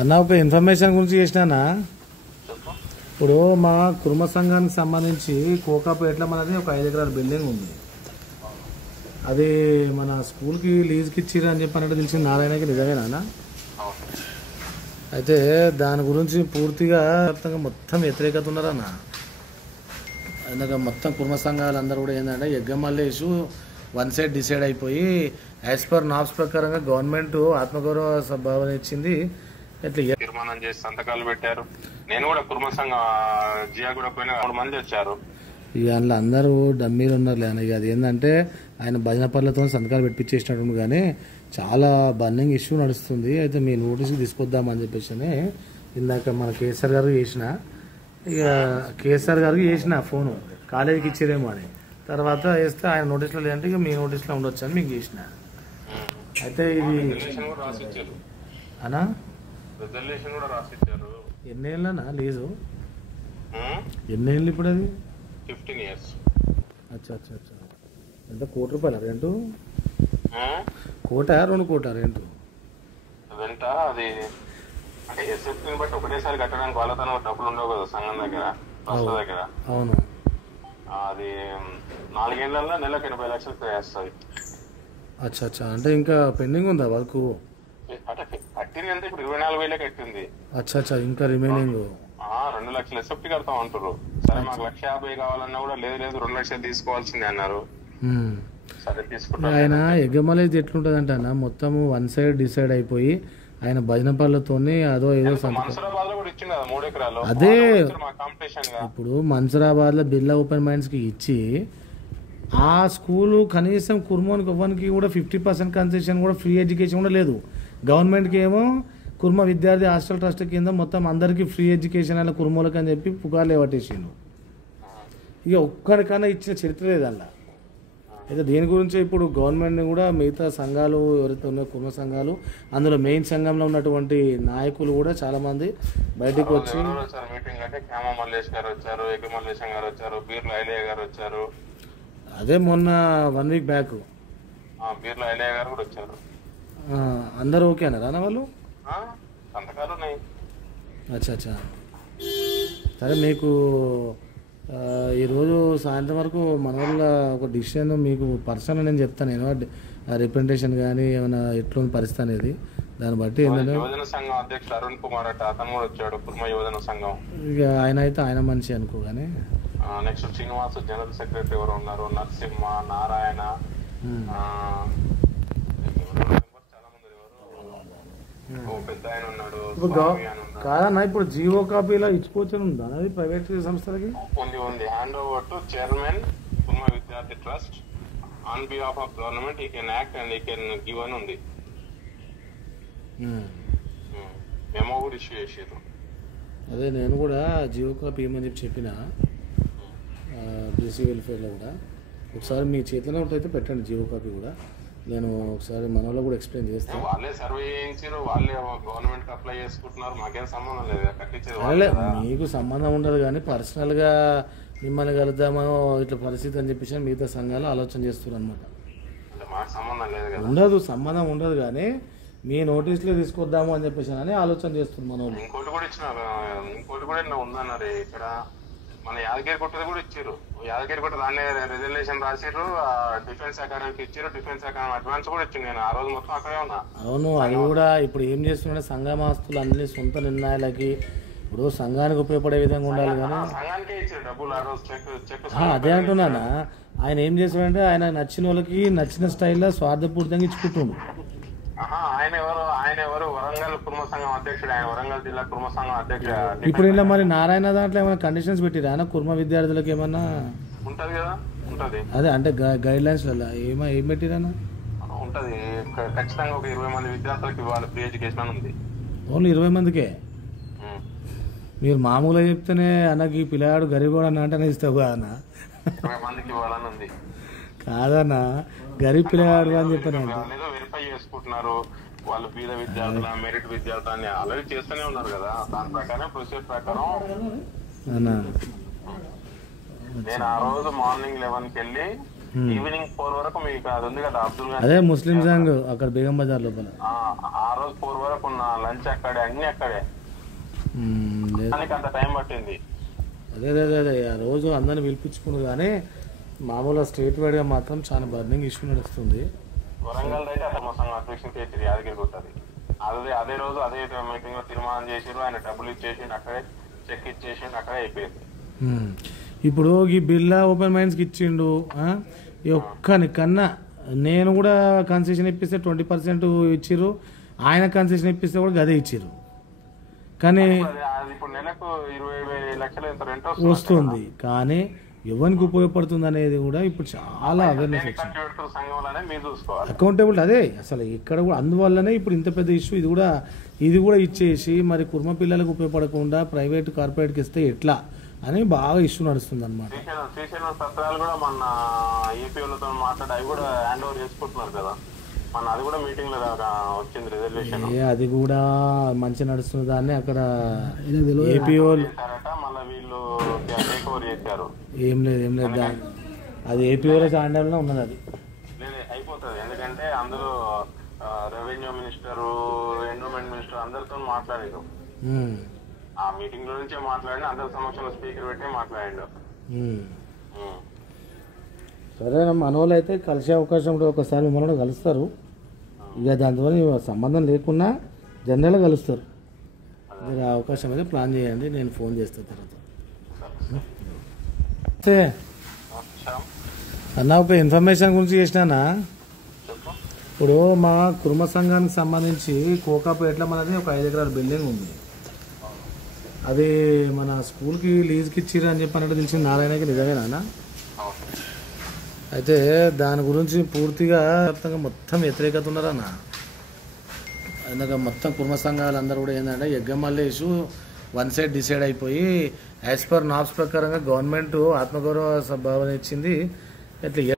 అన్న ఒక ఇన్ఫర్మేషన్ గురించి చేసినానా. ఇప్పుడు మా కుటుంబ సంఘానికి సంబంధించి కోకాపేటలో మనది ఒక 5 ఎకరాల బిల్డింగ్ ఉంది. అది మన స్కూల్కి లీజ్కి ఇచ్చిర్రు అని చెప్పి అన్నట్టు తెలిసింది నారాయణకి. నిజమేనా? అయితే దాని గురించి పూర్తిగా మొత్తం వ్యతిరేకత ఉన్నారన్న. అందుకే మొత్తం కుటుంబ సంఘాలు అందరూ కూడా ఏంటంటే ఎగ్గమల్లి ఇష్యూ వన్ సైడ్ డిసైడ్ అయిపోయి యాజ్ పర్ నాప్స్ ప్రకారంగా గవర్నమెంట్ ఆత్మగౌరవ భావన ఇచ్చింది. తీర్మానం చేసి సంతకాలు పెట్టారు. నేను కూడా కుటుంబ సంఘ జియా కూడా పోయిన 3 మంది వచ్చారు. ఇక అందులో అందరూ డమ్మీలు ఉన్నారు. ఇక అది ఏంటంటే ఆయన భజన పనులతో సంతకాలు పెట్టించేసినట్టు, కానీ చాలా బర్నింగ్ ఇష్యూ నడుస్తుంది. అయితే మీ నోటీస్కి తీసుకొద్దామని చెప్పేసి ఇందాక మన కేసీఆర్ గారికి చేసిన, ఇక కేసీఆర్ గారికి చేసిన ఫోను కాలేజీకి ఇచ్చిరేమో అని. తర్వాత వేస్తే ఆయన నోటీస్లో లేదంటే ఇక మీ నోటీస్లో ఉండొచ్చు అని మీకు చేసిన. అయితే ఇది అనా ఎన్నేళ్ళనా లీజు? ఎన్నేళ్ళు ఇప్పుడు అది? 15 years. అచ్చా అచ్చా అచ్చా. ఎంత ₹1 కోటి రెంటు? 1 కోట 2 కోట రెంటు? రెంట అది అంటే ఎస్ఎఫ్ని బట్టి ఒకటేసారి కట్టడానికి వాళ్ళతో డబ్బులు ఉండవు కదా సంఘం దగ్గర, ట్రస్ట్ దగ్గర. అవును. అది 4 ఏళ్లలో నెలకు 80 లక్షలు పే చేస్తుంది. అచ్చా అచ్చా. అంటే ఇంకా పెండింగ్ ఉందా వర్క్? అంటే కట్టింది అంటే ఇప్పుడు 24,000 కట్టింది. అచ్చా అచ్చా. ఇంకా రిమైనింగ్ 2 లక్షలు ఎస్ఎఫ్టీ కడతాం అంటారు. సరే మాకు 1,50,000 కావాలన్నా కూడా లేదు 2 లక్షలు తీసుకోవాల్సిందే అన్నారు. సరే తీసుకుంటాం. ఆయన ఎగ్గమలేజ్ ఎట్లుంటది అంటే అన్న, మొత్తం వన్ సైడ్ డిసైడ్ అయిపోయి ఆయన భజన పనులతోనే అదో ఏదో మన్సూరాబాద్ లో కూడా ఇచ్చింది కదా 3 ఎకరాలు. అదే కాంపిటీషన్ ఇప్పుడు మన్సూరాబాద్ లో బిర్లా ఓపెన్ మైండ్స్ కి ఇచ్చి ఆ స్కూలు కనీసం కుర్మోనికి ఇవ్వడానికి కూడా 50% కన్సెషన్ కూడా, ఫ్రీ ఎడ్యుకేషన్ కూడా లేదు. గవర్నమెంట్కి ఏమో కుర్మ విద్యార్థి హాస్టల్ ట్రస్ట్ కింద మొత్తం అందరికీ ఫ్రీ ఎడ్యుకేషన్ అలా కుర్మోలకి అని చెప్పి పుకార్లు ఇవ్వటేసిండు. ఇక ఒక్కడికన్నా ఇచ్చిన చరిత్ర లేదు అలా. అయితే దీని గురించి ఇప్పుడు గవర్నమెంట్ని కూడా మిగతా సంఘాలు ఎవరైతే ఉన్నాయో కుర్మ సంఘాలు, అందులో మెయిన్ సంఘంలో ఉన్నటువంటి నాయకులు కూడా చాలా మంది బయటకు వచ్చి మీటింగ్ అంటే క్యామ మల్లేష్ గారు వచ్చారు, ఎగ్ మల్లేశం గారు వచ్చారు, బీర్ల ఐలయ్య గారు వచ్చారు. అదే మొన్న 1 వీక్ బ్యాక్ బీర్ల ఐలయ్య గారు కూడా వచ్చారు. అందరూ ఓకే అన్నారా వాళ్ళు? సంతకాలు ఉన్నాయి. అచ్చా అచ్చా. సరే, మీకు ఈరోజు సాయంత్రం వరకు మన వల్ల ఒక డిసిషన్ మీకు పర్సనల్ నేను చెప్తాను. నేను రిప్రజెంటేషన్ కానీ ఏమైనా ఎట్లుంది పరిస్థితి అనేది, దాన్ని బట్టి ఏంటంటే యువజన సంఘం అధ్యక్షుడు అరుణ్ కుమార్ అట అతను కూడా వచ్చాడు, కుర్మ యువజన సంఘం. ఇక ఆయన అయితే ఆయన మనిషి అనుకోగానే. నెక్స్ట్ శ్రీనివాస్ జనరల్ సెక్రటరీ ఎవరు ఉన్నారు, నరసింహ, నారాయణ, చాలా మంది పెద్ద ఆయన ఉన్నాడు. కాదన్నా, ఇప్పుడు జియో కాపీలో ఇచ్చుకోవచ్చు ఉందా అది ప్రైవేట్ సంస్థలకి? ఉంది. హ్యాండ్ ఓవర్ టు చైర్మన్ కుర్మ విద్యార్థి trust on behalf of government ఈ కెన్ యాక్ట్ అండ్ ఈ కెన్ గివ్ అని ఉంది. మెమో కూడా ఇష్యూ చేసారు. అదే నేను కూడా జియో కాపీ ఏమని చెప్పిన బీసీ వెల్ఫేర్లో కూడా ఒకసారి మీ చేతిలో ఉంటే పెట్టండి జియో కాపీ కూడా. నేను ఒకసారి మన వాళ్ళు కూడా ఎక్స్ప్లెయిన్ చేస్తాను. వాళ్ళే సర్వే చేయించారు, వాళ్ళే గవర్నమెంట్ అప్లై చేసుకుంటున్నారు. మాకేం సంబంధం లేదు. కట్టించేది మీకు సంబంధం ఉండదు, కానీ పర్సనల్గా మిమ్మల్ని కలుద్దామో ఇట్లా పరిస్థితి అని చెప్పేసి మిగతా సంఘాలు ఆలోచన చేస్తున్నారు అనమాట. మాకు సంబంధం లేదు కదా. ఉండదు, సంబంధం ఉండదు, కానీ మీ నోటీసులో తీసుకొద్దాము అని చెప్పేసి అని ఆలోచన చేస్తుంది మన వాళ్ళు. ఇంకోటి కూడా ఇచ్చినారు, ఇంకోటి కూడా ఉందన్నారు. ఇక్కడ మన యాదగిరి గుట్టది కూడా ఇచ్చారు. యాదగిరి గుట్ట దాన్ని రిజర్వేషన్ రాసిర్రు, డిఫెన్స్ అకాడమీకి ఇచ్చారు, డిఫెన్స్ అకాడమీ అడ్వాన్స్ కూడా ఇచ్చింది. నేను ఆ రోజు మొత్తం అక్కడే ఉన్నా. అవును, అది కూడా ఇప్పుడు ఏం చేస్తున్నాడు, సంఘమాస్తులు అన్ని సొంత నిర్ణయాలకి ఇప్పుడు సంఘానికి ఉపయోగపడే విధంగా ఉండాలి, కానీ సంఘానికే ఇచ్చారు డబ్బులు ఆ రోజు. చెక్ అదే అంటున్నానా. ఆయన ఏం చేస్తాడంటే ఆయన నచ్చిన వాళ్ళకి నచ్చిన స్టైల్లో స్వార్థపూరితంగా ఇచ్చుకుంటుండు. ఆయన ఎవరు వరంగల్ కుర్మ సంఘం అధ్యక్షుడు. ఆయన వరంగల్ జిల్లా కుర్మ సంఘం అధ్యక్షుడు. ఇప్పుడు ఇలా మరి నారాయణ దాంట్లో ఏమైనా కండిషన్స్ పెట్టిరా కుర్మ విద్యార్థులకు? ఏమన్నా ఉంటది కదా? ఉంటది. అదే అంటే గైడ్ లైన్స్ ఏం పెట్టిరా? ఉంటది. ఖచ్చితంగా ఒక 20 మంది విద్యార్థులకు ఇవ్వాలి ఫ్రీ ఎడ్యుకేషన్ ఉంది. ఓన్లీ 20 మందికే? మీరు మామూలుగా చెప్తేనే అన్నకి పిల్లగాడు గరీబోడు అన్న అంటే ఇస్తావు అన్న. 20 మందికి ఇవ్వాలని ఉంది. కాదన్నా, గరీబ్ పిల్లగాడు అని చెప్పాను. వెరిఫై చేసుకుంటున్నారు వాళ్ళు, బీద విద్యార్థుల మెరిట్ విద్యార్థులని ఆల్రెడీ చేస్తూనే ఉన్నారు కదా. దాని ప్రకారం ప్రొసీజర్ ప్రకారం నేను ఆ రోజు మార్నింగ్ 11కి వెళ్ళి ఈవినింగ్ 4 వరకు మీకు అది ఉంది కదా అబ్దుల్ అదే ముస్లిం సంఘ్ అక్కడ బేగం బజార్ లోపల. ఆ రోజు 4 వరకు ఉన్న లంచ్ అక్కడే, అన్ని అక్కడే. అంత టైం పట్టింది. అదే అదే అదే ఆ రోజు అందరిని పిలిపించుకున్నారు, కానీ మామూలుగా స్టేట్ వైడ్ గా మాత్రం చాలా బర్నింగ్ ఇష్యూ నడుస్తుంది. వరంగల్ అయితే అసలు మొత్తం అడ్మిషన్ చేసి యాదగిరి కొట్టది. అదే రోజు అదే మీటింగ్ లో తీర్మానం చేసిరు, ఆయన డబ్బులు ఇచ్చేసి అక్కడే చెక్ ఇచ్చేసి అక్కడే అయిపోయింది. ఇప్పుడు ఈ బిర్లా ఓపెన్ మైండ్స్ కి ఇచ్చిండు, ఒక్కని కన్నా నేను కూడా కన్సెషన్ ఇప్పిస్తే 20% ఇచ్చిర్రు, ఆయన కన్సెషన్ ఇప్పిస్తే కూడా అదే ఇచ్చిర్రు. కానీ ఇప్పుడు నెలకు 20,000 లక్షలు రెంట్ వస్తుంది, కానీ ఎవరికి ఉపయోగపడుతుంది అనేది కూడా ఇప్పుడు చాలా అవేర్నెస్ వచ్చింది. అకౌంటబుల్ అదే అసలు ఇక్కడ కూడా, అందువల్లనే ఇప్పుడు ఇంత పెద్ద ఇష్యూ. ఇది కూడా ఇచ్చేసి మరి కుర్మ పిల్లలకు ఉపయోగపడకుండా ప్రైవేట్ కార్పొరేట్కి ఇస్తే ఎట్లా అని బాగా ఇష్యూ నడుస్తుంది అనమాట. శ్రీశైలం సత్రాలు కూడా మన ఏపీలతో మాట్లాడి అవి కూడా హ్యాండ్ ఓవర్ చేసుకుంటున్నారు కదా, మన అది కూడా మీటింగ్ లో వచ్చింది రిజర్వేషన్. అది కూడా మంచి నడుస్తుంది, దాన్ని అక్కడ ఏపీ వాళ్ళు మళ్ళీ వీళ్ళు టేక్ ఓవర్ చేశారు. ఏం లేదు అది ఏపీ వాళ్ళ హ్యాండ్ ఉన్నది, అది అయిపోతుంది. ఎందుకంటే అందులో రెవెన్యూ మినిస్టర్, ఎన్విరాన్మెంట్ మినిస్టర్ అందరితో మాట్లాడారు. ఆ మీటింగ్ లో నుంచే మాట్లాడి అందరి సమక్షంలో స్పీకర్ పెట్టి మాట్లాడాడు. సరే మన వాళ్ళు అయితే కలిసే అవకాశం కూడా ఒకసారి మిమ్మల్ని కలుస్తారు. ఇక దాంతో సంబంధం లేకున్నా జనరల్గా కలుస్తారు. మీరు ఆ అవకాశం అయితే ప్లాన్ చేయండి, నేను ఫోన్ చేస్తాను తర్వాత. అన్న ఒక ఇన్ఫర్మేషన్ గురించి చేసినానా, ఇప్పుడు మా కుర్మ సంఘానికి సంబంధించి కోకాపేటలో మనది ఒక 5 ఎకరాల బిల్డింగ్ ఉంది. అది మన స్కూల్కి లీజ్కి ఇచ్చిర్రు అని చెప్పి అన్నట్టు తెలిసింది నారాయణకి, నిజమేనా? అయితే దాని గురించి పూర్తిగా మొత్తం వ్యతిరేకత ఉన్నారన్న. ఎందుకంటే మొత్తం కుర్మ సంఘాలు అందరూ కూడా ఏంటంటే ఎగ్గమల్లి ఇష్యూ వన్ సైడ్ డిసైడ్ అయిపోయి యాజ్ పర్ నాప్స్ ప్రకారంగా గవర్నమెంట్ ఆత్మగౌరవ భావన ఇచ్చింది. ఇట్లా